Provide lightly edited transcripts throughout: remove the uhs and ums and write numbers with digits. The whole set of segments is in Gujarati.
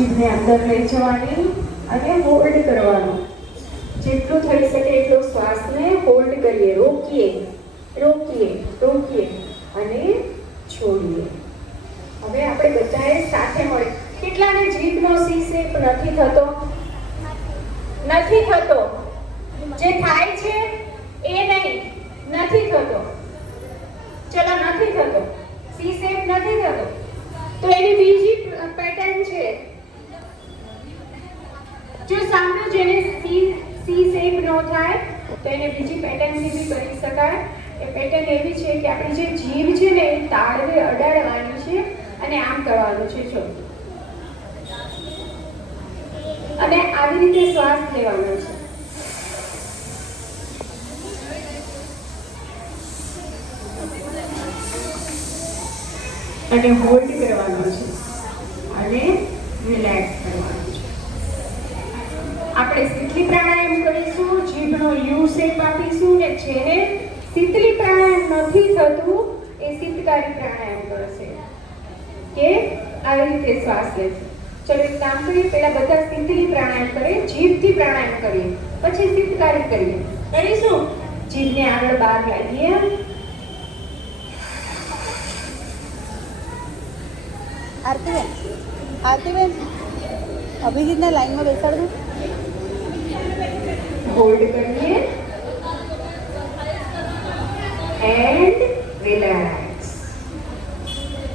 જીભને અંદર લઈ જવાની અને હોલ્ડ કરવાનું. જેટલું થઈ શકે એટલો શ્વાસને હોલ્ડ કરીએ, રોકીએ રોકીએ રોકીએ અને છોડીએ. હવે આપણે બધાએ સાથે મળી. કેટલાને જીભનો સી શેપ નથી થતો? નથી થતો. જે થાય છે એ નહીં, નથી થતો. ચલો, નથી થતો, સી શેપ નથી થતો. તો એની બીજી પેટર્ન છે. જો સાંભળો, જેને સી શેપ નો થાય તો એને બીજી પેટર્નથી બી કરી શકાય. એ પેટર્ન એવી છે કે આપણી જે જીભ છે ને એ તાળવે અડાડવાની છે અને આમ કરવાનું છે. જો, અને આવી રીતે શ્વાસ લેવાનો છે. અને હોલ્ડ કરવાનું છે અને રિલેક્સ કરવાનું છે. આપણે શીતલી પ્રાણાયામ કરીશું, જીભનો યુ શેપ આપીશું ને જેને શીતલી પ્રાણાયામ નથી થતું એ શીતકારી પ્રાણાયામ કરશે કે આવી રીતે શ્વાસ લેશે. ચલો, એક કામ કરીએ, પહેલા બધા શીતલી પ્રાણાયામ કરીએ, જીભથી પ્રાણાયામ કરીએ, પછી શીતકારી કરીએ. કરીશું. જીભને આગળ બહાર લાવીએ. આરતીબેન અભિજીતને લાઈનમાં બેસાડ દો. હોલ્ડ કરીએ એન્ડ રિલેક્સ.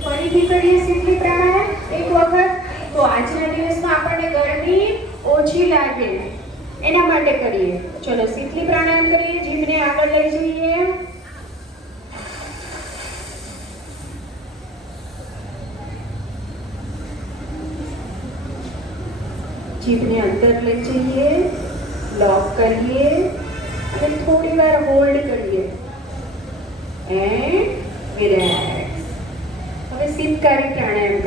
ફરીથી કરીએ શીતલી પ્રાણાયામ એક વખત. તો આજના દિવસમાં આપણને ગરમી ઓછી લાગે એના માટે કરીએ. ચલો, શીતલી પ્રાણાયામ કરીએ. જીભને આગળ લઈ જઈએ. જીભને અંદર લઈ જઈએ, લોક કરીએ અને થોડી વાર હોલ્ડ કરીએ એન્ડ રિલેક્સ. હવે શીતકારી પ્રાણાયામ કરીએ.